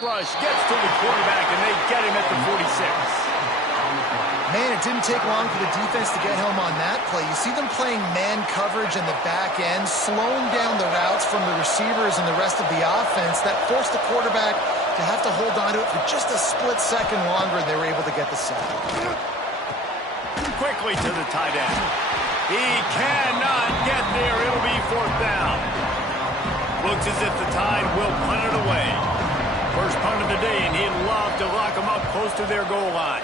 rush gets to the quarterback, and they get him at the 46. Man, it didn't take long for the defense to get home on that play. You see them playing man coverage in the back end, slowing down the routes from the receivers and the rest of the offense. That forced the quarterback to have to hold on to it for just a split second longer, and they were able to get the sack. Quickly to the tight end. He cannot get there. It'll be fourth down. Looks as if the Tide will punt it away. First punt of the day, and he'd love to lock them up close to their goal line.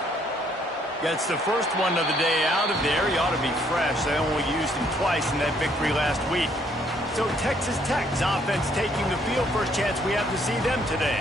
Gets the first one of the day out of there. He ought to be fresh. They only used him twice in that victory last week. So Texas Tech's offense taking the field. First chance we have to see them today.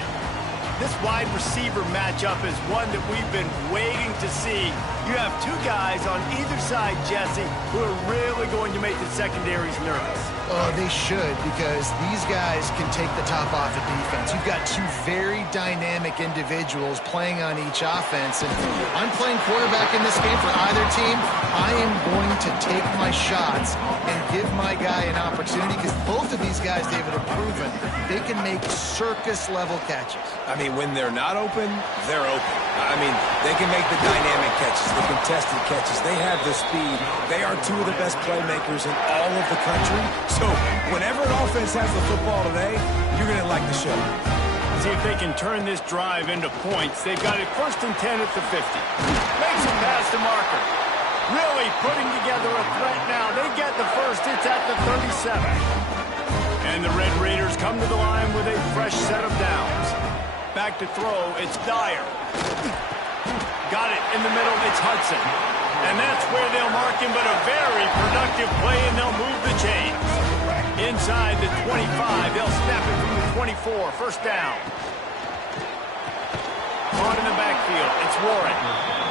This wide receiver matchup is one that we've been waiting to see. You have two guys on either side, Jesse, who are really going to make the secondaries nervous. Oh, they should, because these guys can take the top off of defense. You've got two very dynamic individuals playing on each offense, and I'm playing quarterback in this game for either team. I am going to take my shots and give my guy an opportunity, because both of these guys, David, have proven they can make circus-level catches. I mean, when they're not open, they're open. I mean, they can make the dynamic catches, the contested catches. They have the speed. They are two of the best playmakers in all of the country. So whenever an offense has the football today, you're going to like the show. See if they can turn this drive into points. They've got it 1st and 10 at the 50. Makes him pass the marker. Really putting together a threat now. They get the first. It's at the 37. And the Red Raiders come to the line with a fresh set of downs. Back to throw. It's Dyer. Got it in the middle. It's Hudson. And that's where they'll mark him, but a very productive play, and they'll move the chains. Inside the 25, they'll snap it from the 24. First down. On in the backfield, it's Warren.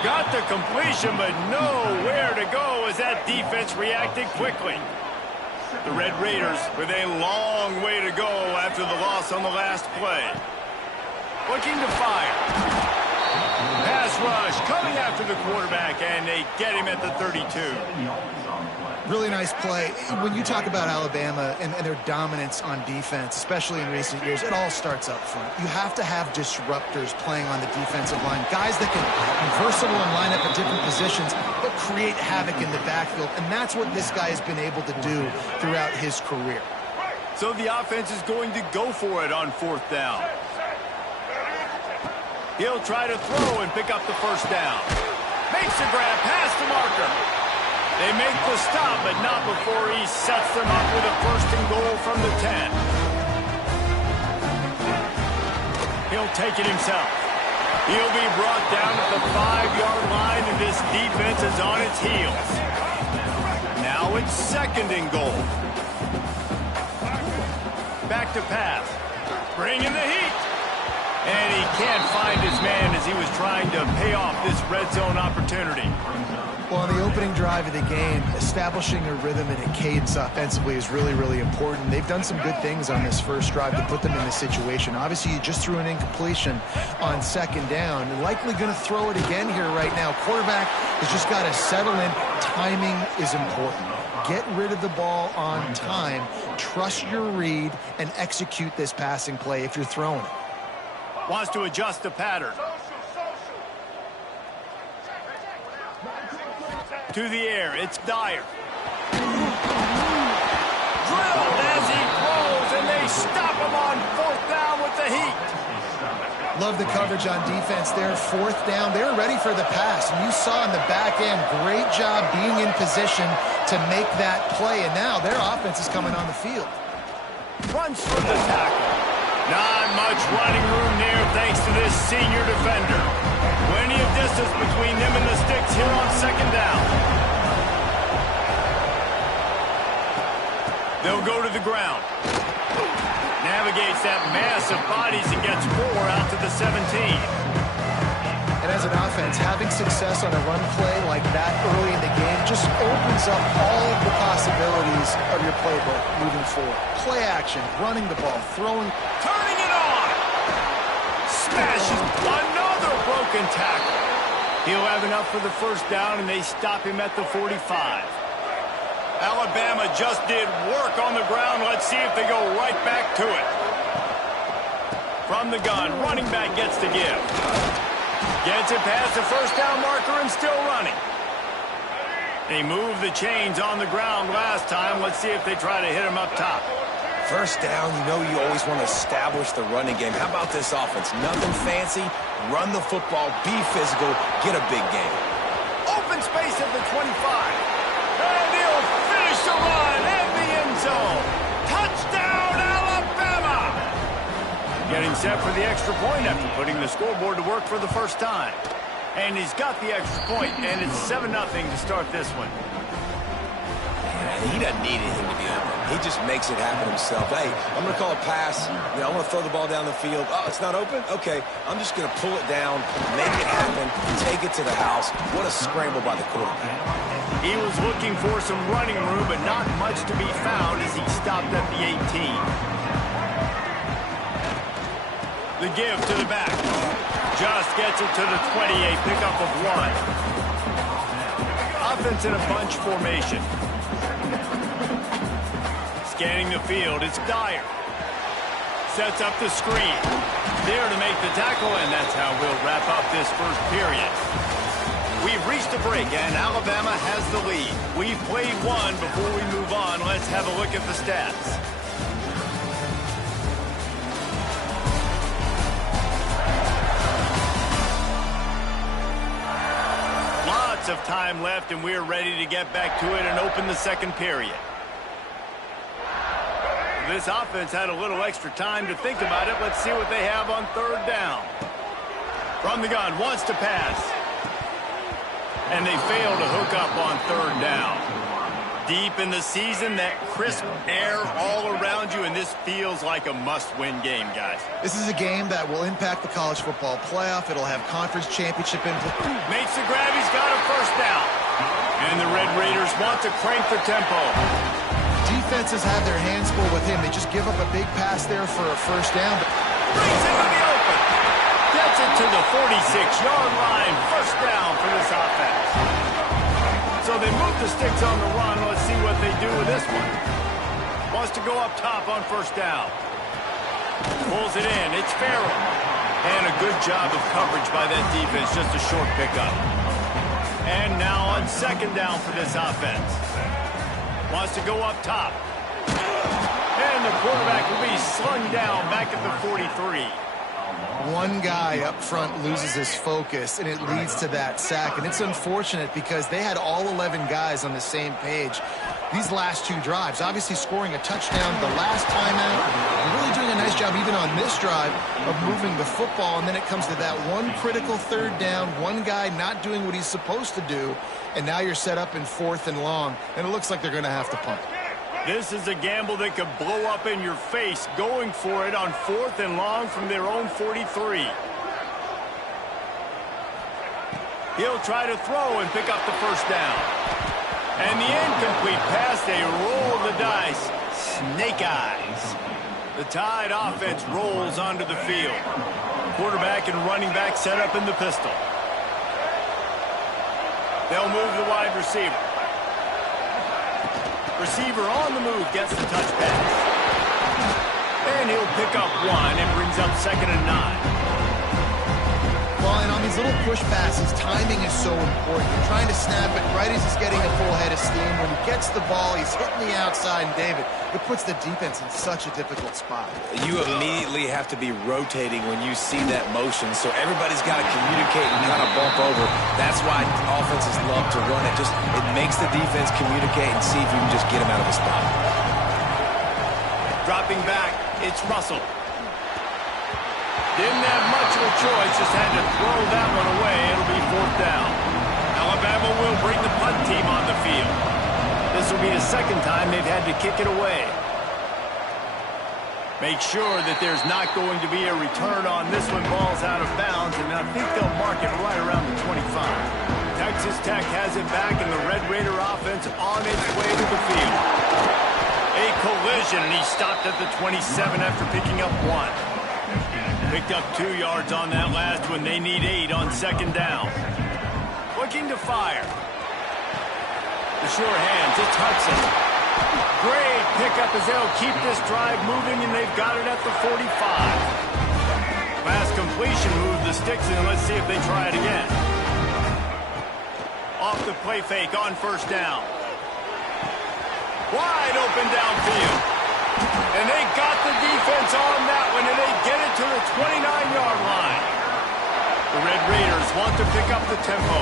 Got the completion, but nowhere to go as that defense reacted quickly. The Red Raiders with a long way to go after the loss on the last play. Looking to fire. Pass rush coming after the quarterback, and they get him at the 32. Really nice play. When you talk about Alabama and their dominance on defense, especially in recent years, it all starts up front. You have to have disruptors playing on the defensive line, guys that can be versatile and line up at different positions, but create havoc in the backfield, and that's what this guy has been able to do throughout his career. So the offense is going to go for it on 4th down. He'll try to throw and pick up the first down. Makes the grab past the marker. They make the stop, but not before he sets them up with a 1st and goal from the 10. He'll take it himself. He'll be brought down at the 5-yard line, and this defense is on its heels. Now it's 2nd and goal. Back to pass. Bringing the heat. And he can't find his man as he was trying to pay off this red zone opportunity. Well, on the opening drive of the game, establishing a rhythm and a cadence offensively is really, really important. They've done some good things on this first drive to put them in this situation. Obviously, you just threw an incompletion on 2nd down. You're likely going to throw it again here right now. Quarterback has just got to settle in. Timing is important. Get rid of the ball on time. Trust your read and execute this passing play if you're throwing it. Wants to adjust the pattern. To the air, it's Dyer. Drilled as he throws, and they stop him on 4th down with the heat. Love the coverage on defense there. 4th down, they were ready for the pass. And you saw in the back end, great job being in position to make that play. And now their offense is coming on the field. Runs for the tackle. Not much running room there thanks to this senior defender. Plenty of distance between them and the sticks here on 2nd down. They'll go to the ground. Navigates that mass of bodies and gets 4 out to the 17. And as an offense, having success on a run play like that early in the game just opens up all of the possibilities of your playbook moving forward. Play action, running the ball, throwing. Turning it on! Smashes another broken tackle. He'll have enough for the first down, and they stop him at the 45. Alabama just did work on the ground. Let's see if they go right back to it. From the gun, running back gets to give. Gets it past the first down marker and still running. They moved the chains on the ground last time. Let's see if they try to hit him up top. First down, you know you always want to establish the running game. How about this offense? Nothing fancy. Run the football, be physical, get a big game. Open space at the 25. And he'll finish the run in the end zone. Touchdown, Alabama! Getting set for the extra point after putting the scoreboard to work for the first time. And he's got the extra point, and it's 7-0 to start this one. And he doesn't need anything to be open. He just makes it happen himself. Hey, I'm going to call a pass. I want to throw the ball down the field. Oh, it's not open? Okay, I'm just going to pull it down, make it happen, take it to the house. What a scramble by the quarterback. He was looking for some running room, but not much to be found as he stopped at the 18. The give to the back. Just gets it to the 28, pickup of 1. Offense in a bunch formation. Scanning the field, it's Dyer. Sets up the screen. There to make the tackle, and that's how we'll wrap up this first period. We've reached a break, and Alabama has the lead. We've played one. Before we move on, let's have a look at the stats. Lots of time left, and we're ready to get back to it and open the second period. This offense had a little extra time to think about it. Let's see what they have on third down. From the gun, wants to pass. And they fail to hook up on third down. Deep in the season, that crisp air all around you, and this feels like a must-win game, guys. This is a game that will impact the college football playoff. It'll have conference championship implications. Makes the grab. He's got a first down. And the Red Raiders want to crank the tempo. Defenses have their hands full with him. They just give up a big pass there for a first down. Brings it to the open. Gets it to the 46-yard line. First down for this offense. So they move the sticks on the run. Let's see what they do with this one. Wants to go up top on first down. Pulls it in. It's Farrell. And a good job of coverage by that defense. Just a short pickup. And now on second down for this offense. Wants to go up top. And the quarterback will be slung down back at the 43. One guy up front loses his focus, and it leads to that sack. And it's unfortunate because they had all 11 guys on the same page. These last two drives, obviously scoring a touchdown the last time out, and really doing a nice job even on this drive of moving the football. And then it comes to that one critical third down, one guy not doing what he's supposed to do, and now you're set up in 4th and long, and it looks like they're going to have to punt. This is a gamble that could blow up in your face, going for it on 4th and long from their own 43. He'll try to throw and pick up the first down. And the incomplete pass, they roll the dice. Snake eyes. The Tide offense rolls onto the field. Quarterback and running back set up in the pistol. They'll move the wide receiver. Receiver on the move gets the touch pass. And he'll pick up 1 and brings up 2nd and 9. Well, and on these little push passes, timing is so important. You're trying to snap it right as he's getting a full head of steam. When he gets the ball, he's hitting the outside, and David, it puts the defense in such a difficult spot. You immediately have to be rotating when you see that motion, so everybody's got to communicate and kind of bump over. That's why offenses love to run it. It makes the defense communicate and see if you can just get him out of the spot. Dropping back, it's Russell. Didn't have much of a choice, just had to throw that one away. It'll be 4th down. Alabama will bring the punt team on the field. This will be the second time they've had to kick it away. Make sure that there's not going to be a return on this one. Ball's out of bounds, and I think they'll mark it right around the 25. Texas Tech has it back, and the Red Raider offense on its way to the field. A collision, and he stopped at the 27 after picking up 1. Picked up 2 yards on that last one. They need 8 on second down. Looking to fire. The sure hands, it's Hudson. Great pickup as they'll keep this drive moving, and they've got it at the 45. completion, move the sticks, and let's see if they try it again. Off the play fake on first down. Wide open downfield. And they got the defense on that one, and they get it to the 29-yard line. The Red Raiders want to pick up the tempo.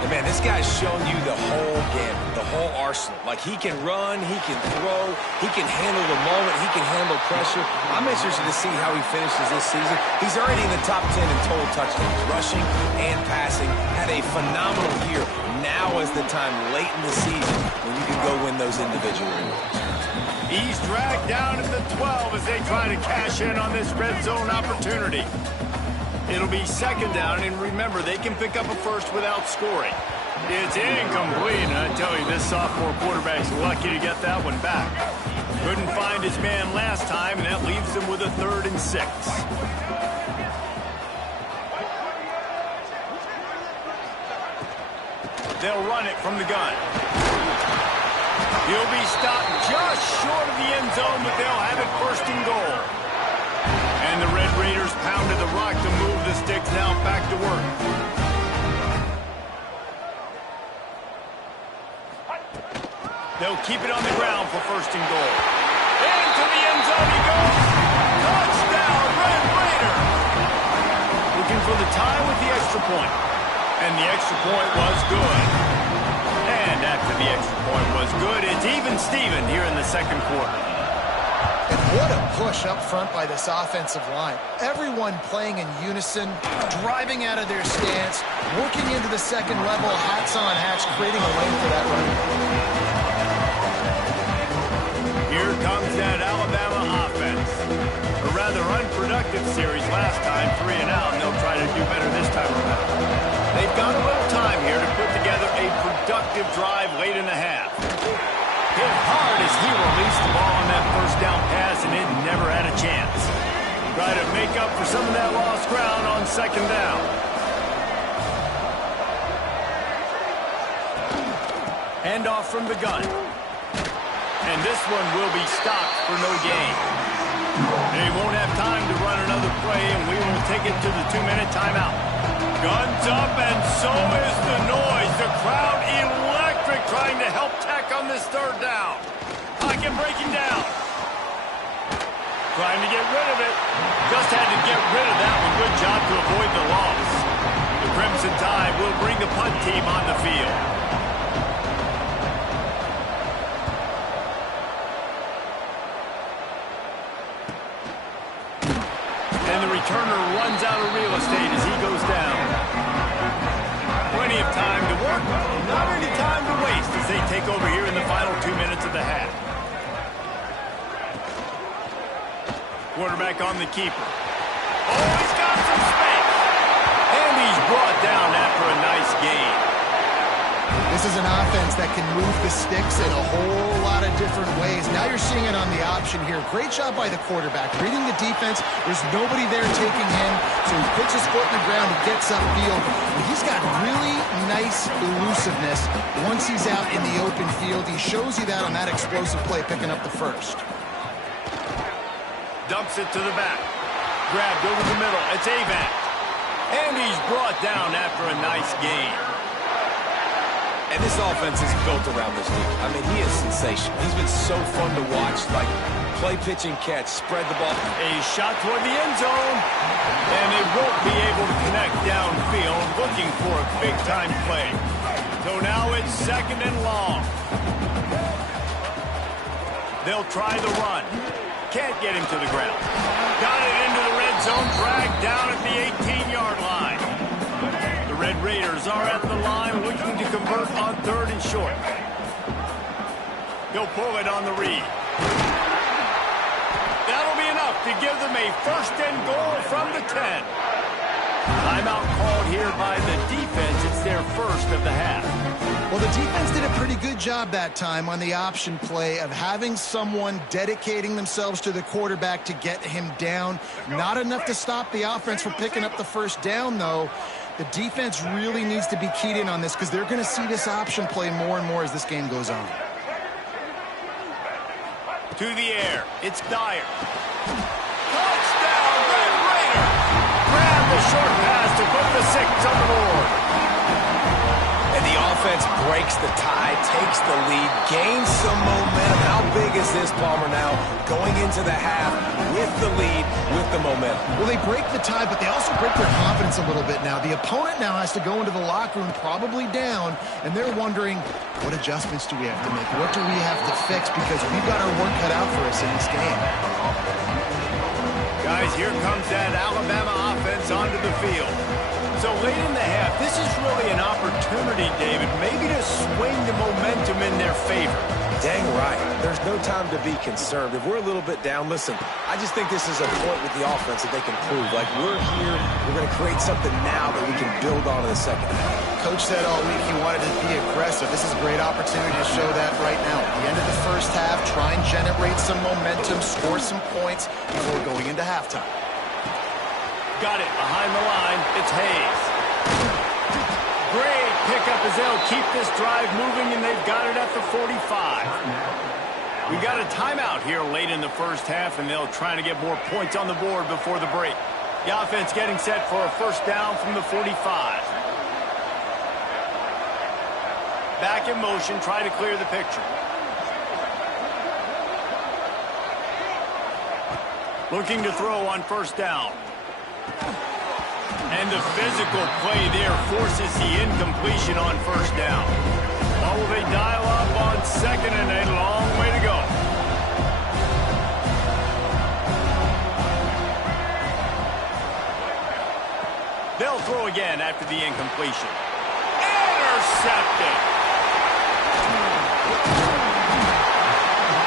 And man, this guy's shown you the whole gamut, the whole arsenal. Like, he can run, he can throw, he can handle the moment, he can handle pressure. I'm interested to see how he finishes this season. He's already in the top 10 in total touchdowns, rushing and passing. Had a phenomenal year. Now is the time late in the season when you can go win those individual awards. He's dragged down at the 12 as they try to cash in on this red zone opportunity. It'll be second down, and remember, they can pick up a first without scoring. It's incomplete, and I tell you, this sophomore quarterback's lucky to get that one back. Couldn't find his man last time, and that leaves him with a 3rd and 6. They'll run it from the gun. He'll be stopped just short of the end zone, but they'll have it 1st and goal. And the Red Raiders pounded the rock to move the sticks, now back to work. They'll keep it on the ground for 1st and goal. Into the end zone he goes. Touchdown, Red Raider. Looking for the tie with the extra point. And the extra point was good. And after the extra point was good, it's even Steven here in the 2nd quarter. And what a push up front by this offensive line. Everyone playing in unison, driving out of their stance, working into the 2nd level, hats on hats, creating a lane for that run. Here comes that Alabama offense. A rather unproductive series last time, 3 and out, and they'll try to do better this time around. They've got a little time here to put together a productive drive late in the half. Hit hard as he released the ball on that 1st down pass, and it never had a chance. Try to make up for some of that lost ground on 2nd down. Handoff from the gun. And this one will be stopped for no gain. They won't have time to run another play, and we will take it to the 2-minute timeout. Guns up, and so is the noise. The crowd electric, trying to help Tech on this 3rd down. Pocket breaking down. Trying to get rid of it. Just had to get rid of that one. Good job to avoid the loss. The Crimson Tide will bring the punt team on the field. And the returner runs out of real estate as he goes down. Plenty of time to work, not any time to waste as they take over here in the final 2 minutes of the half. Quarterback on the keeper. Oh, he's got some space. And he's brought down after a nice gain. This is an offense that can move the sticks in a whole lot of different ways. Now you're seeing it on the option here. Great job by the quarterback. Reading the defense, there's nobody there taking him, so he puts his foot in the ground and gets upfield. And he's got really nice elusiveness once he's out in the open field. He shows you that on that explosive play, picking up the 1st. Dumps it to the back. Grabbed over the middle. It's Avant. And he's brought down after a nice gain. And this offense is built around this dude. I mean, he is sensational. He's been so fun to watch. Like, play, pitch, and catch. Spread the ball. A shot toward the end zone. And they won't be able to connect downfield, looking for a big-time play. So now it's 2nd and long. They'll try the run. Can't get him to the ground. Got it into the red zone, dragged down at the 18-yard line. The Red Raiders are at the line looking to convert on 3rd and short. He'll pull it on the read. That'll be enough to give them a 1st and goal from the 10. Timeout called here by the defense. It's their 1st of the half. Well, the defense did a pretty good job that time on the option play of having someone dedicating themselves to the quarterback to get him down. Not enough to stop the offense from picking up the 1st down, though. The defense really needs to be keyed in on this because they're going to see this option play more and more as this game goes on. To the air. It's Dyer. Touchdown, Red Raider! the 6 on the board. And the offense breaks the tie, takes the lead, gains some momentum. How big is this, Palmer, now going into the half with the lead, with the momentum? Well, they break the tie, but they also break their confidence a little bit now. The opponent now has to go into the locker room probably down, and they're wondering, what adjustments do we have to make? What do we have to fix? Because we've got our work cut out for us in this game. Guys, here comes that Alabama offense onto the field. So late in the half, this is really an opportunity, David, maybe to swing the momentum in their favor. Dang right. There's no time to be concerned. If we're a little bit down, listen, I just think this is a point with the offense that they can prove. Like, we're here, we're going to create something now that we can build on in the second half. Coach said all week he wanted to be aggressive. This is a great opportunity to show that right now. At the end of the first half, try and generate some momentum, score some points before going into halftime. Got it behind the line. It's Hayes. Great pickup as they'll keep this drive moving, and they've got it at the 45. We got a timeout here late in the first half, and they'll try to get more points on the board before the break. The offense getting set for a first down from the 45. Back in motion, try to clear the picture. Looking to throw on first down. And the physical play there forces the incompletion on first down. Oh, they dial up on second and a long way to go. They'll throw again after the incompletion. Intercepted.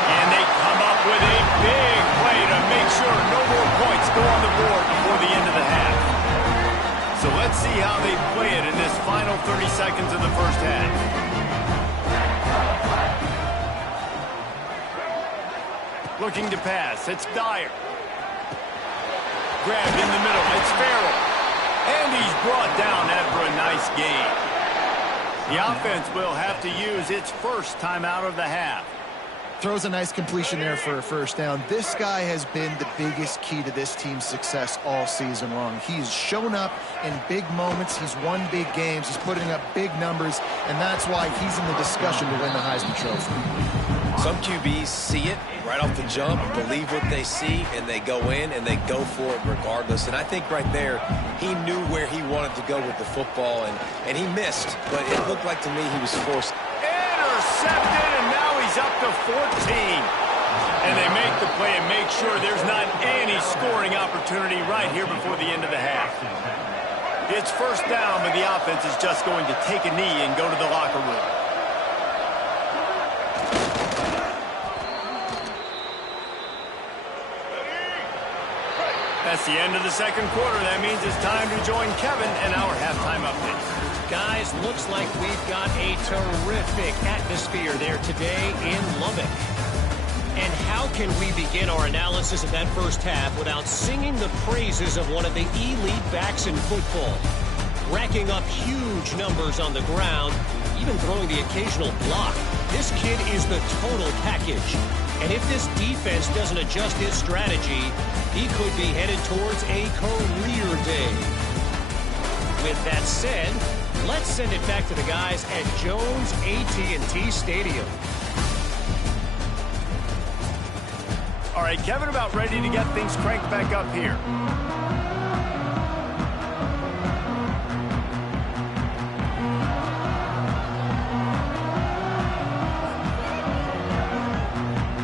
And they come up with a big play to make sure no more points go on the board before the end of the half. So let's see how they play it in this final 30 seconds of the first half. Looking to pass. It's Dyer. Grabbed in the middle. It's Farrell. And he's brought down after a nice gain. The offense will have to use its first timeout of the half. Throws a nice completion there for a first down. This guy has been the biggest key to this team's success all season long. He's shown up in big moments. He's won big games. He's putting up big numbers, and that's why he's in the discussion to win the Heisman Trophy. Some QBs see it right off the jump, believe what they see, and they go in and they go for it regardless. And I think right there, he knew where he wanted to go with the football, and he missed. But it looked like to me he was forced. Intercepted, and now he's up to 14. And they make the play and make sure there's not any scoring opportunity right here before the end of the half. It's first down, but the offense is just going to take a knee and go to the locker room. That's the end of the second quarter. That means it's time to join Kevin in our halftime update. Guys, looks like we've got a terrific atmosphere there today in Lubbock. And how can we begin our analysis of that first half without singing the praises of one of the elite backs in football? Racking up huge numbers on the ground, even throwing the occasional block. This kid is the total package. And if this defense doesn't adjust his strategy, he could be headed towards a career day. With that said, let's send it back to the guys at Jones AT&T Stadium. All right, Kevin, about ready to get things cranked back up here.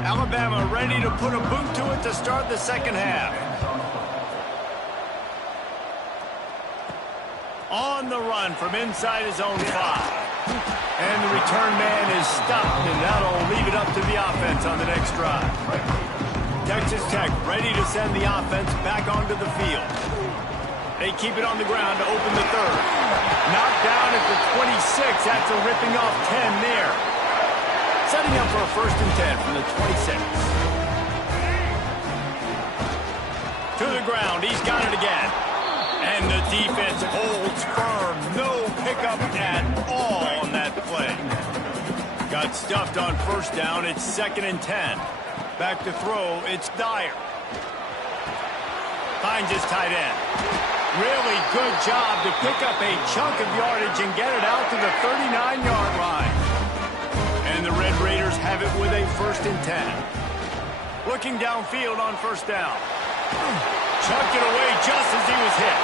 Alabama ready to put a boot to it to start the second half. On the run from inside his own 5. And the return man is stopped, and that'll leave it up to the offense on the next drive. Texas Tech ready to send the offense back onto the field. They keep it on the ground to open the third. Knocked down at the 26 after ripping off 10 there. Setting up for a first and 10 from the 26. To the ground, he's got it again. And the defense holds firm. No pickup at all on that play. Got stuffed on first down. It's second and 10. Back to throw. It's Dyer. Finds his tight end. Really good job to pick up a chunk of yardage and get it out to the 39-yard line. And the Red Raiders have it with a 1st and 10. Looking downfield on 1st down. Chucked it away just as he was hit.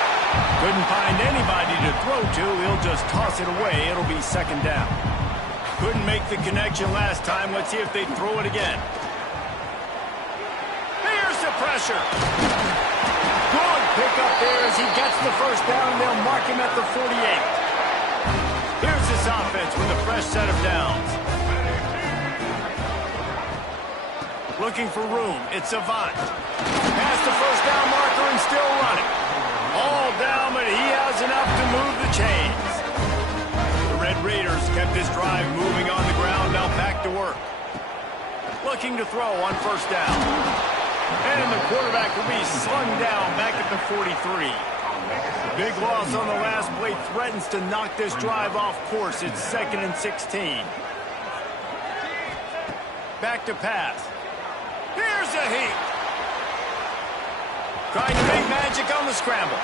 Couldn't find anybody to throw to. He'll just toss it away. It'll be 2nd down. Couldn't make the connection last time. Let's see if they throw it again. Here's the pressure. Good pick up there as he gets the 1st down. They'll mark him at the 48. Here's this offense with a fresh set of downs. Looking for room. It's Avant. Past the 1st down marker and still running. All down, but he has enough to move the chains. The Red Raiders kept this drive moving on the ground. Now back to work. Looking to throw on 1st down. And the quarterback will be slung down back at the 43. Big loss on the last play threatens to knock this drive off course. It's 2nd and 16. Back to pass. Here's a heat. Trying to make magic on the scramble.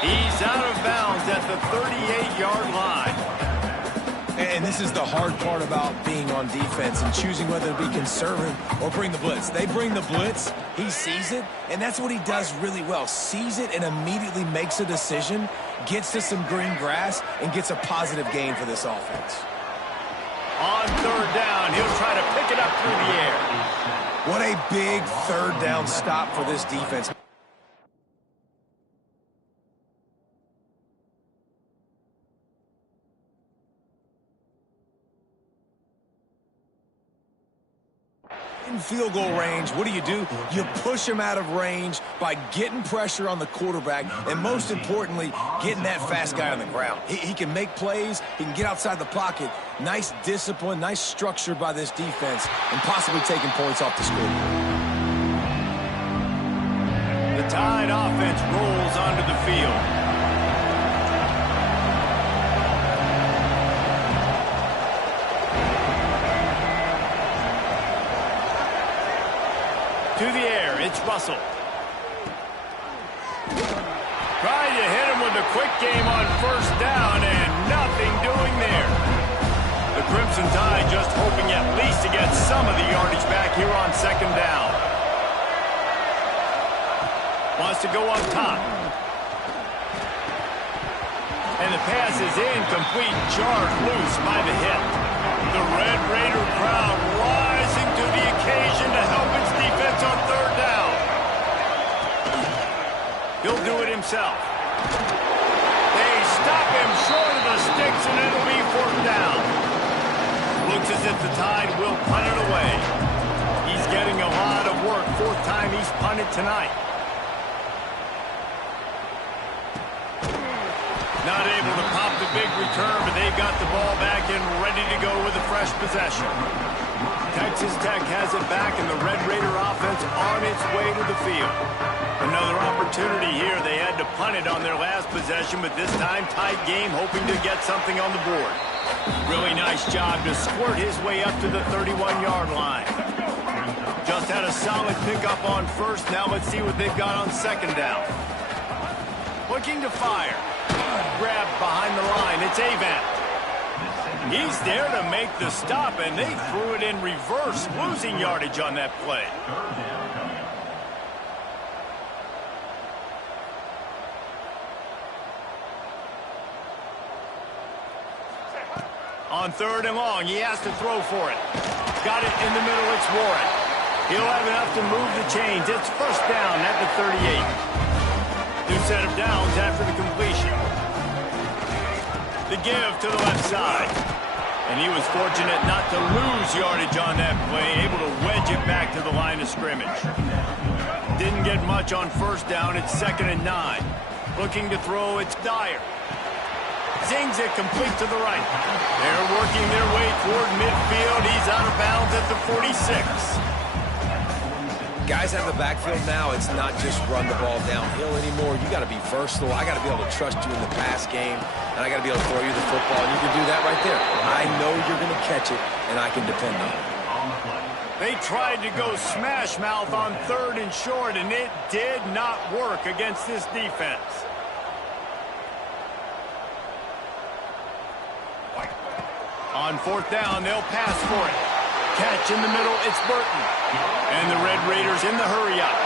He's out of bounds at the 38-yard line. And this is the hard part about being on defense and choosing whether to be conservative or bring the blitz. They bring the blitz, he sees it, and that's what he does really well. Sees it and immediately makes a decision, gets to some green grass, and gets a positive gain for this offense. On 3rd down, he'll try to pick it up through the air. What a big 3rd down stop for this defense. In field goal range, what do? You push him out of range by getting pressure on the quarterback and, most importantly, getting that fast guy on the ground. He can make plays. He can get outside the pocket. Nice discipline, nice structure by this defense, and possibly taking points off the scoreboard. The Tide offense rolls onto the field. To the air, it's Russell. Trying to hit him with a quick game on 1st down, and nothing doing there. The Crimson Tide just hoping at least to get some of the yardage back here on 2nd down. Wants to go up top. And the pass is incomplete, jarred loose by the hit. The Red Raider crowd rising to the occasion to help its defense on 3rd down. He'll do it himself. They stop him short of the sticks, and it'll be 4th down. Looks as if the Tide will punt it away. He's getting a lot of work. 4th time he's punted tonight. Not able to pop the big return, but they've got the ball back and ready to go with a fresh possession. Texas Tech has it back, and the Red Raider offense on its way to the field. Another opportunity here. They had to punt it on their last possession, but this time tight game, hoping to get something on the board. Really nice job to squirt his way up to the 31-yard line. Just had a solid pickup on 1st. Now let's see what they've got on 2nd down. Looking to fire. Grabbed behind the line. It's Avant. He's there to make the stop, and they threw it in reverse, losing yardage on that play. On 3rd and long, he has to throw for it. Got it in the middle. It's Warren. He'll have enough to move the chains. It's 1st down at the 38. New set of downs after the completion. The give to the left side. And he was fortunate not to lose yardage on that play, able to wedge it back to the line of scrimmage. Didn't get much on 1st down. It's 2nd and 9. Looking to throw, it's Dyer. Zings it complete to the right. They're working their way toward midfield. He's out of bounds at the 46. Guys have the backfield now. It's not just run the ball downhill anymore. You got to be versatile. I got to be able to trust you in the pass game, and I got to be able to throw you the football. And you can do that right there. I know you're going to catch it, and I can depend on it. They tried to go smash mouth on 3rd and short, and it did not work against this defense. On fourth down, they'll pass for it. Catch in the middle, it's Burton. And the Red Raiders in the hurry-up.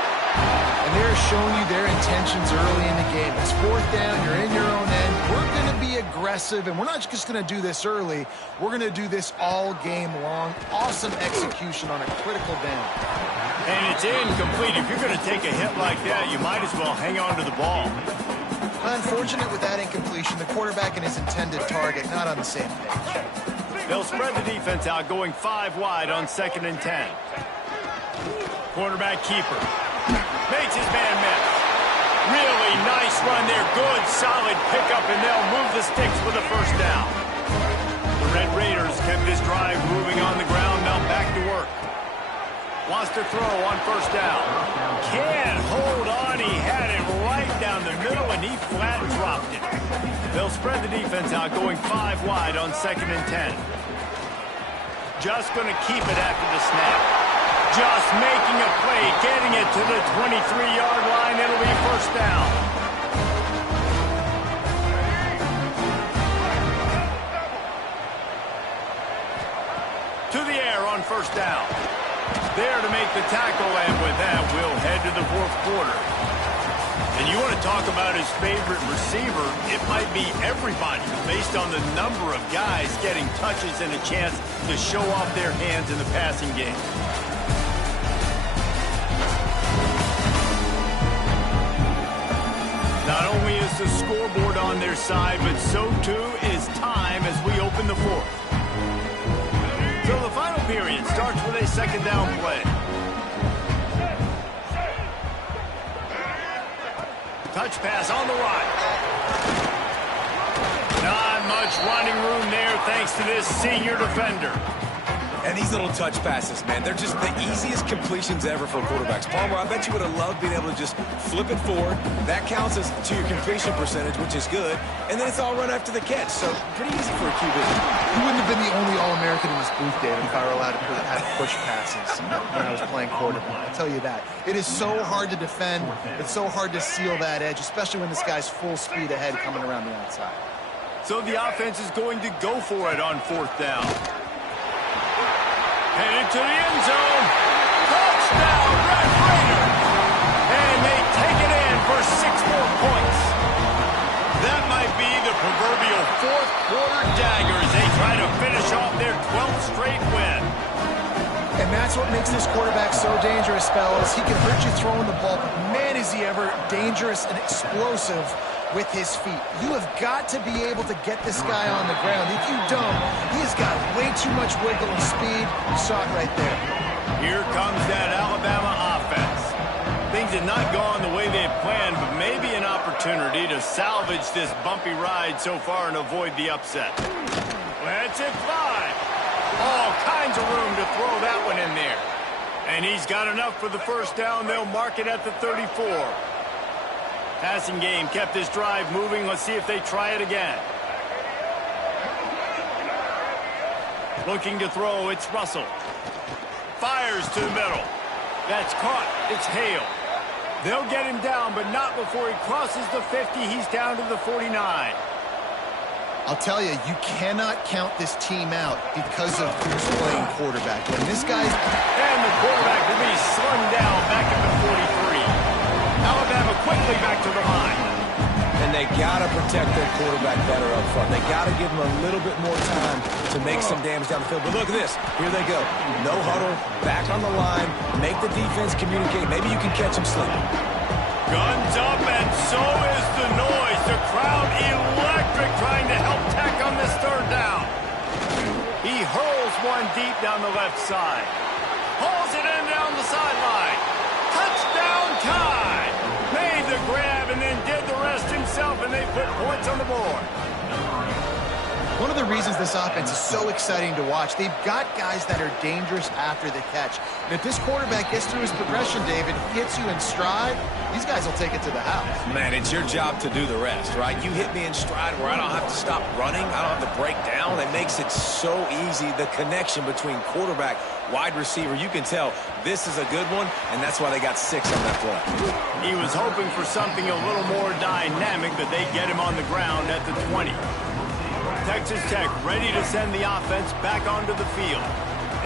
And they're showing you their intentions early in the game. It's fourth down, you're in your own end. We're going to be aggressive, and we're not just going to do this early. We're going to do this all game long. Awesome execution on a critical down. And it's incomplete. If you're going to take a hit like that, you might as well hang on to the ball. Unfortunate with that incompletion. The quarterback and his intended target not on the same page. They'll spread the defense out, going 5 wide on 2nd and 10. Quarterback keeper. Makes his man miss. Really nice run there. Good, solid pickup, and they'll move the sticks for the first down. The Red Raiders kept this drive moving on the ground. Now back to work. Wants to throw on first down. Can't hold on. He had it right down the middle, and he flat dropped it. They'll spread the defense out, going 5 wide on 2nd and 10. Just going to keep it after the snap. Just making a play, getting it to the 23-yard line. It'll be first down. To the air on first down. There to make the tackle, and with that, we'll head to the fourth quarter. And you want to talk about his favorite receiver, it might be everybody based on the number of guys getting touches and a chance to show off their hands in the passing game. Not only is the scoreboard on their side, but so too is time as we open the fourth. So the final period starts with a 2nd down play. Touch pass on the right. Not much running room there thanks to this senior defender. And these little touch passes, man, they're just the easiest completions ever for quarterbacks. Palmer, I bet you would have loved being able to just flip it forward. That counts as to your completion percentage, which is good. And then it's all run after the catch. So pretty easy for a QB. You wouldn't have been the only All-American in this booth, David, if I were allowed to have push passes when I was playing quarterback. I'll tell you that. It is so hard to defend. It's so hard to seal that edge, especially when this guy's full speed ahead coming around the outside. So the offense is going to go for it on fourth down. Headed to the end zone. Touchdown, Red Raiders! And they take it in for 6 more points. That might be the proverbial fourth quarter dagger as they try to finish off their 12th straight win. And that's what makes this quarterback so dangerous, fellas. He can hurt you throwing the ball, but man, is he ever dangerous and explosive with his feet. You have got to be able to get this guy on the ground. If you don't, he's got way too much wiggle and speed. You saw it right there. Here comes that Alabama offense. Things had not gone the way they had planned, but maybe an opportunity to salvage this bumpy ride so far and avoid the upset. Let's it fly. All kinds of room to throw that one in there. And he's got enough for the first down. They'll mark it at the 34. Passing game kept this drive moving. Let's see if they try it again. Looking to throw, it's Russell. Fires to the middle. That's caught. It's Hale. They'll get him down, but not before he crosses the 50. He's down to the 49. I'll tell you, you cannot count this team out because of who's playing quarterback. When this guy's... And the quarterback will be slung down back at the 43. Alabama quickly back to the line. And they got to protect their quarterback better up front. They got to give him a little bit more time to make some damage down the field. But look at this. Here they go. No huddle, back on the line, make the defense communicate. Maybe you can catch them slipping. Guns up, and so is the noise. The crowd electric trying to help Tech on this third down. He hurls one deep down the left side. Hauls it in down the sideline. Touchdown time. Made the grab and then did the rest himself, and they put points on the board. One of the reasons this offense is so exciting to watch, they've got guys that are dangerous after the catch. And if this quarterback gets through his progression, David, hits you in stride, these guys will take it to the house. Man, it's your job to do the rest, right? You hit me in stride where I don't have to stop running. I don't have to break down. It makes it so easy, the connection between quarterback, wide receiver. You can tell this is a good one, and that's why they got 6 on that play. He was hoping for something a little more dynamic, but they get him on the ground at the 20. Tech Texas Tech ready to send the offense back onto the field.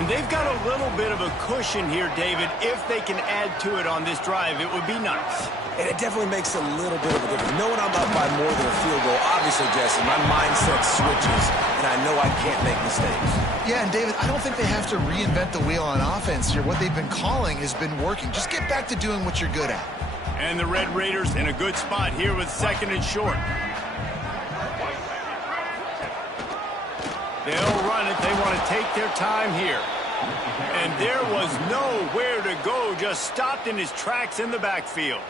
And they've got a little bit of a cushion here, David. If they can add to it on this drive, it would be nice. And it definitely makes a little bit of a difference. Knowing I'm up by more than a field goal, obviously, Jesse, my mindset switches, and I know I can't make mistakes. Yeah, and David, I don't think they have to reinvent the wheel on offense here. What they've been calling has been working. Just get back to doing what you're good at. And the Red Raiders in a good spot here with 2nd and short. They'll run it. They want to take their time here. And there was nowhere to go. Just stopped in his tracks in the backfield.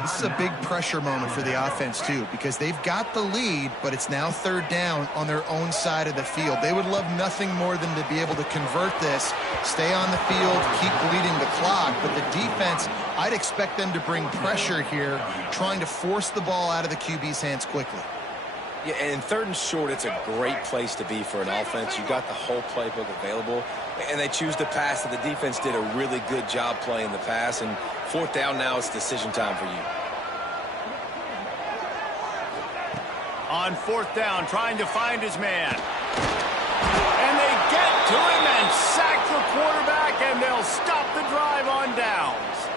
This is a big pressure moment for the offense, too, because they've got the lead, but it's now 3rd down on their own side of the field. They would love nothing more than to be able to convert this, stay on the field, keep bleeding the clock. But the defense, I'd expect them to bring pressure here, trying to force the ball out of the QB's hands quickly. Yeah, and in 3rd and short, it's a great place to be for an offense. You've got the whole playbook available, and they choose to pass, and the defense did a really good job playing the pass. And 4th down now, it's decision time for you. On 4th down, trying to find his man. And they get to him and sack the quarterback, and they'll stop the drive on downs.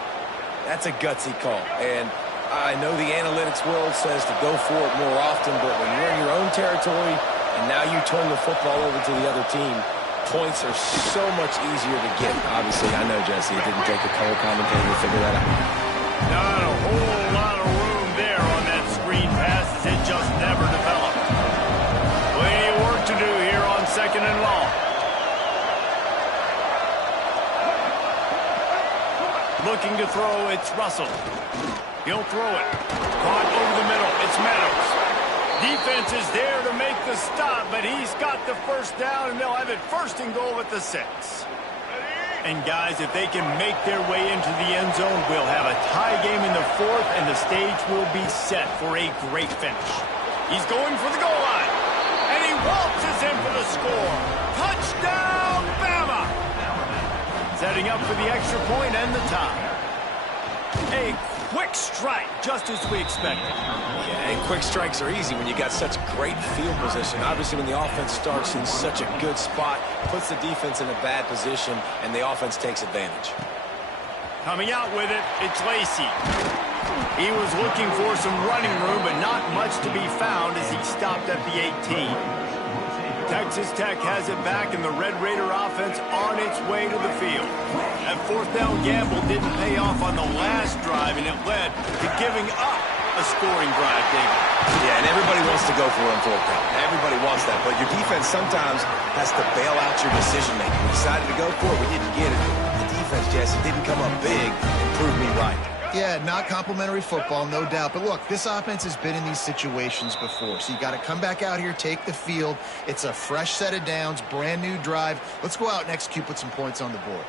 That's a gutsy call, and I know the analytics world says to go for it more often, but when you're in your own territory and now you turn the football over to the other team, points are so much easier to get. Obviously, I know, Jesse, it didn't take a color commentator to figure that out. Not a whole lot of room there on that screen pass as it just never developed. Plenty of work to do here on 2nd and long. Looking to throw, it's Russell. He'll throw it. Caught over the middle. It's Meadows. Defense is there to make the stop, but he's got the 1st down, and they'll have it 1st and goal at the 6. And, guys, if they can make their way into the end zone, we'll have a tie game in the 4th, and the stage will be set for a great finish. He's going for the goal line, and he waltzes in for the score. Touchdown, Bama! Setting up for the extra point and the tie. A quick strike, just as we expected. Yeah, and quick strikes are easy when you got such great field position. Obviously, when the offense starts in such a good spot, puts the defense in a bad position, and the offense takes advantage. Coming out with it, it's Lacey. He was looking for some running room, but not much to be found as he stopped at the 18. Texas Tech has it back, and the Red Raider offense on its way to the field. That 4th down gamble didn't pay off on the last drive, and it led to giving up a scoring drive, David. Yeah, and everybody wants to go for it on 4th down. Everybody wants that, but your defense sometimes has to bail out your decision-making. We decided to go for it. We didn't get it. The defense, Jesse, didn't come up big and prove me right. Yeah, not complimentary football, no doubt. But look, this offense has been in these situations before. So you got to come back out here, take the field. It's a fresh set of downs, brand new drive. Let's go out and execute, put some points on the board.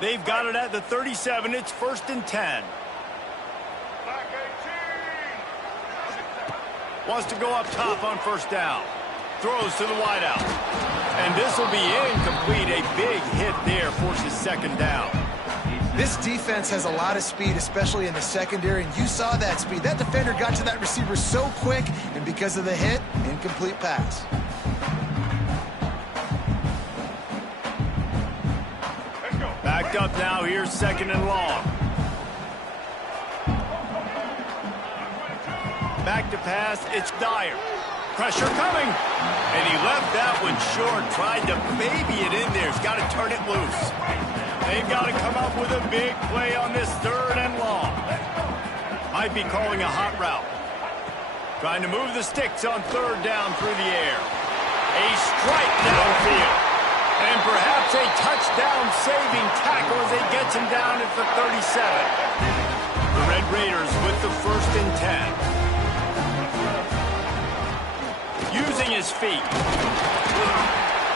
They've got it at the 37. It's 1st and 10. Wants to go up top on 1st down. Throws to the wideout. And this will be incomplete. A big hit there forces 2nd down. This defense has a lot of speed, especially in the secondary, and you saw that speed. That defender got to that receiver so quick, and because of the hit, incomplete pass. Backed up now. Here's 2nd and long. Back to pass. It's Dyer. Pressure coming. And he left that one short. Tried to baby it in there. He's got to turn it loose. They've got to come up with a big play on this 3rd and long. Might be calling a hot route. Trying to move the sticks on 3rd down through the air. A strike downfield. And perhaps a touchdown-saving tackle as he gets him down at the 37. The Red Raiders with the 1st and 10. Using his feet.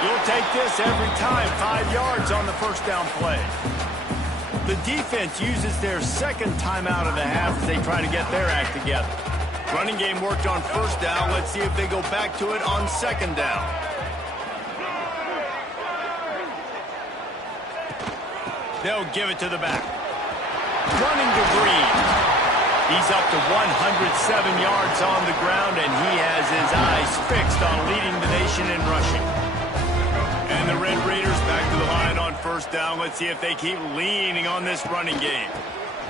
You'll take this every time. 5 yards on the 1st down play. The defense uses their 2nd timeout of the half as they try to get their act together. Running game worked on 1st down. Let's see if they go back to it on 2nd down. They'll give it to the back. Running to Green. He's up to 107 yards on the ground, and he has his eyes fixed on leading the nation in rushing. And the Red Raiders back to the line on first down. Let's see if they keep leaning on this running game.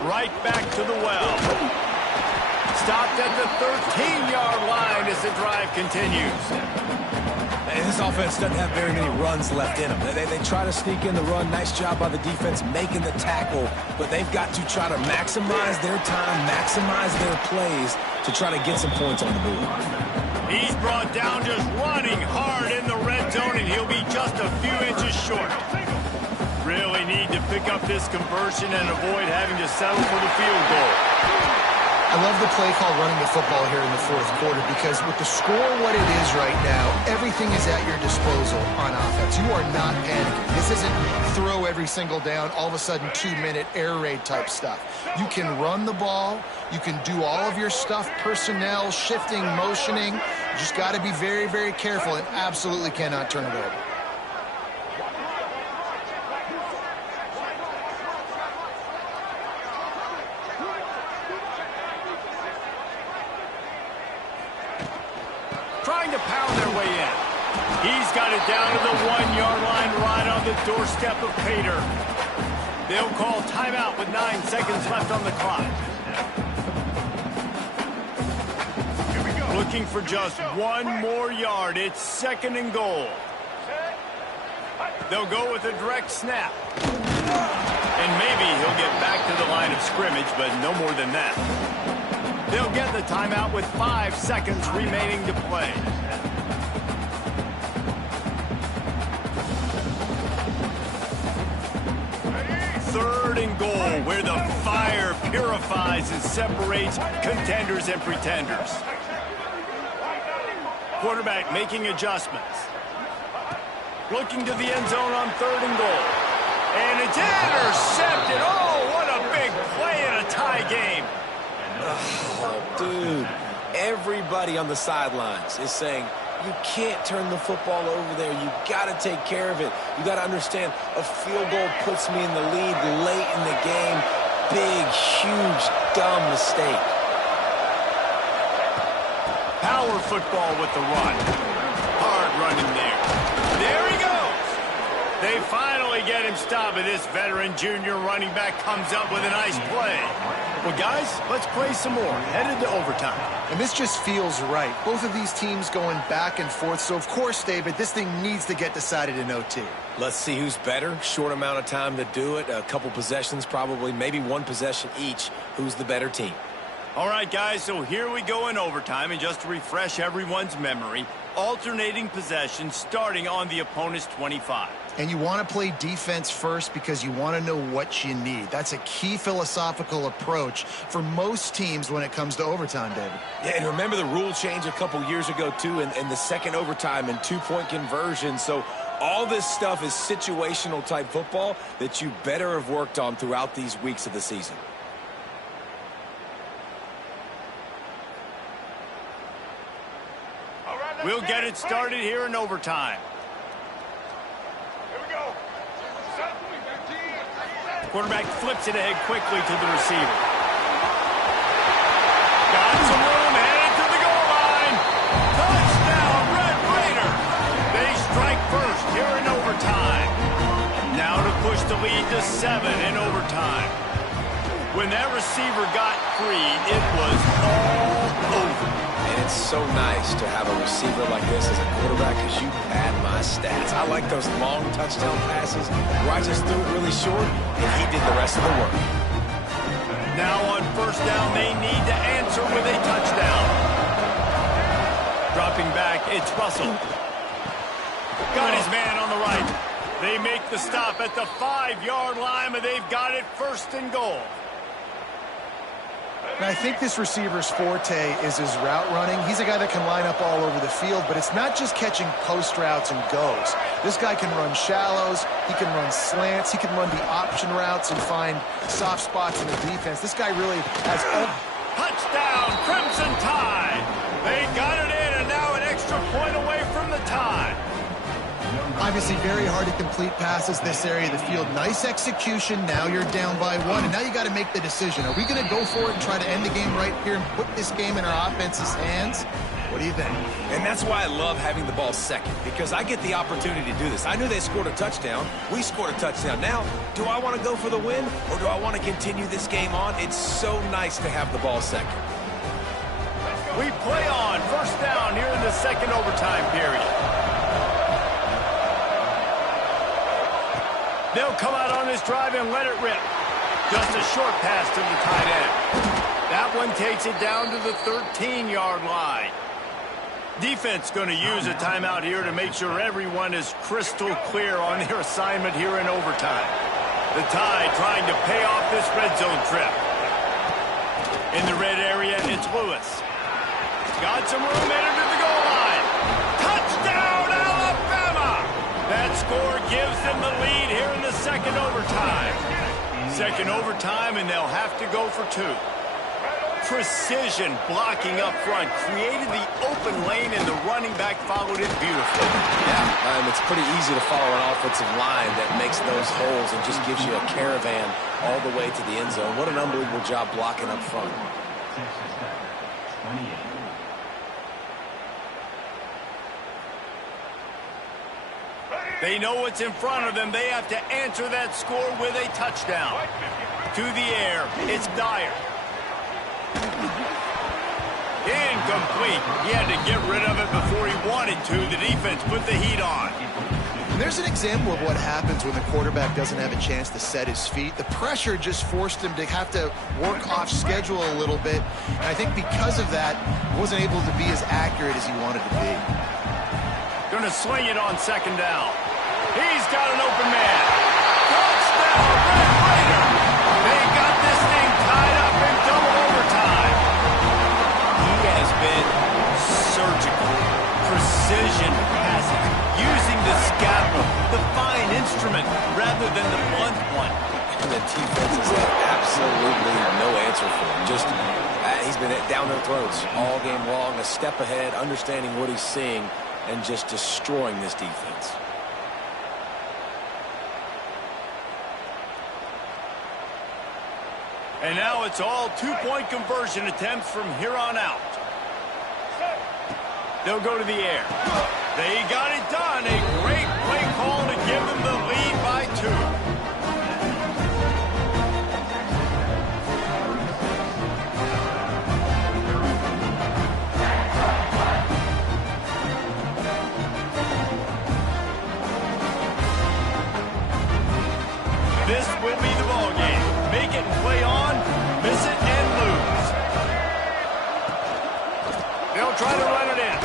Right back to the well. Stopped at the 13-yard line as the drive continues. And this offense doesn't have very many runs left in them. They try to sneak in the run. Nice job by the defense making the tackle. But they've got to try to maximize their time, maximize their plays to try to get some points on the board. He's brought down just running hard in the red zone, and he'll be just a few inches short. Really need to pick up this conversion and avoid having to settle for the field goal. I love the play call running the football here in the fourth quarter because with the score what it is right now, everything is at your disposal on offense. You are not panicking. This isn't throw every single down, all of a sudden 2-minute air raid type stuff. You can run the ball. You can do all of your stuff, personnel, shifting, motioning. You just got to be very, very careful and absolutely cannot turn it over. Trying to pound their way in. He's got it down to the 1-yard line right on the doorstep of Pater. They'll call timeout with 9 seconds left on the clock. Looking for just one more yard. It's 2nd and goal. They'll go with a direct snap. And maybe he'll get back to the line of scrimmage, but no more than that. They'll get the timeout with 5 seconds remaining to play. Third and goal, where the fire purifies and separates contenders and pretenders. Quarterback making adjustments. Looking to the end zone on 3rd and goal. And it's intercepted. Oh, what a big play in a tie game. Oh, dude, everybody on the sidelines is saying, you can't turn the football over there. You got to take care of it. You got to understand, a field goal puts me in the lead late in the game. Big, huge, dumb mistake. Power football with the run. Hard running there. There he goes. They finally get him stopped, and this veteran junior running back comes up with a nice play. Well, guys, let's play some more. Headed to overtime. And this just feels right. Both of these teams going back and forth. So, of course, David, this thing needs to get decided in OT. Let's see who's better. Short amount of time to do it. A couple possessions probably, maybe one possession each. Who's the better team? All right, guys, so here we go in overtime. And just to refresh everyone's memory, alternating possessions starting on the opponent's 25. And you want to play defense first because you want to know what you need. That's a key philosophical approach for most teams when it comes to overtime, David. Yeah, and remember the rule change a couple years ago, too, and the second overtime and 2-point conversion. So all this stuff is situational type football that you better have worked on throughout these weeks of the season. We'll get it started here in overtime. Quarterback flips it ahead quickly to the receiver. Got some room, headed to the goal line. Touchdown, Red Raider. They strike first here in overtime. Now to push the lead to 7 in overtime. When that receiver got free, it was all over. And it's so nice to have a receiver like this as a quarterback because you pad my stats. I like those long touchdown passes where I just threw it really short and he did the rest of the work. Now on first down, they need to answer with a touchdown. Dropping back, it's Russell. Got his man on the right. They make the stop at the 5-yard line, but they've got it 1st and goal. And I think this receiver's forte is his route running. He's a guy that can line up all over the field, but it's not just catching post routes and goes. This guy can run shallows, he can run slants, he can run the option routes and find soft spots in the defense. This guy really has... Touchdown, Crimson Tide! They got it in, and now an extra point away from the tie. Obviously, very hard to complete passes this area of the field. Nice execution. Now you're down by 1, and now you got to make the decision. Are we going to go for it and try to end the game right here and put this game in our offense's hands? What do you think? And that's why I love having the ball second, because I get the opportunity to do this. I knew they scored a touchdown. We scored a touchdown. Now, do I want to go for the win, or do I want to continue this game on? It's so nice to have the ball second. We play on first down here in the second overtime period. They'll come out on this drive and let it rip. Just a short pass to the tight end. That one takes it down to the 13-yard line. Defense going to use a timeout here to make sure everyone is crystal clear on their assignment here in overtime. The Tide trying to pay off this red zone trip. In the red area, it's Lewis. Got some room headed to the goal line. Touchdown, Alabama! That score gives them the lead here in the second overtime. Second overtime, and they'll have to go for 2. Precision blocking up front created the open lane, and the running back followed it beautifully. Yeah, it's pretty easy to follow an offensive line that makes those holes and just gives you a caravan all the way to the end zone. What an unbelievable job blocking up front. They know what's in front of them. They have to answer that score with a touchdown. To the air, it's Dyer. Incomplete. He had to get rid of it before he wanted to. The defense put the heat on. There's an example of what happens when the quarterback doesn't have a chance to set his feet. The pressure just forced him to have to work off schedule a little bit. And I think because of that, he wasn't able to be as accurate as he wanted to be. Going to swing it on second down. He's got an open man. Touchdown, Red Raider. They got this thing tied up in double overtime. He has been surgical. Precision passing. Using the scalpel, the fine instrument, rather than the blunt one. And the defense has had absolutely no answer for him. Just, he's been down their throats all game long, a step ahead, understanding what he's seeing, and just destroying this defense. And now it's all two-point conversion attempts from here on out. They'll go to the air. They got it done. A great play call to give them the lead by 2. This will be the ball game. Make it and play on, miss it and lose. They'll try to run it in.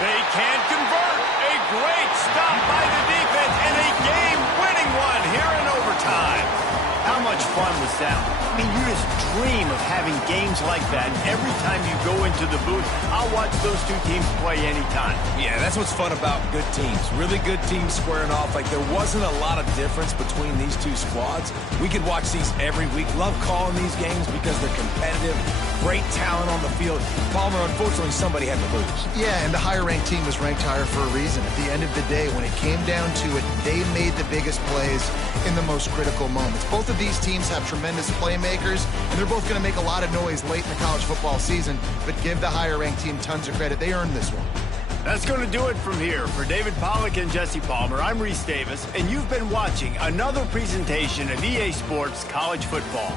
They can't convert. A great stop by the defense and a game-winning one here in overtime. How much fun was that? I mean, you just dream of having games like that. Every time you go into the booth, I'll watch those two teams play anytime. Yeah, that's what's fun about good teams. Really good teams squaring off. Like, there wasn't a lot of difference between these two squads. We could watch these every week. Love calling these games because they're competitive. Great talent on the field. Palmer, unfortunately, somebody had to lose. Yeah, and the higher-ranked team was ranked higher for a reason. At the end of the day, when it came down to it, they made the biggest plays in the most critical moments. Both of these teams have tremendous playmakers, and they're both going to make a lot of noise late in the college football season, but give the higher-ranked team tons of credit. They earned this one. That's going to do it from here. For David Pollack and Jesse Palmer, I'm Reese Davis, and you've been watching another presentation of EA Sports College Football.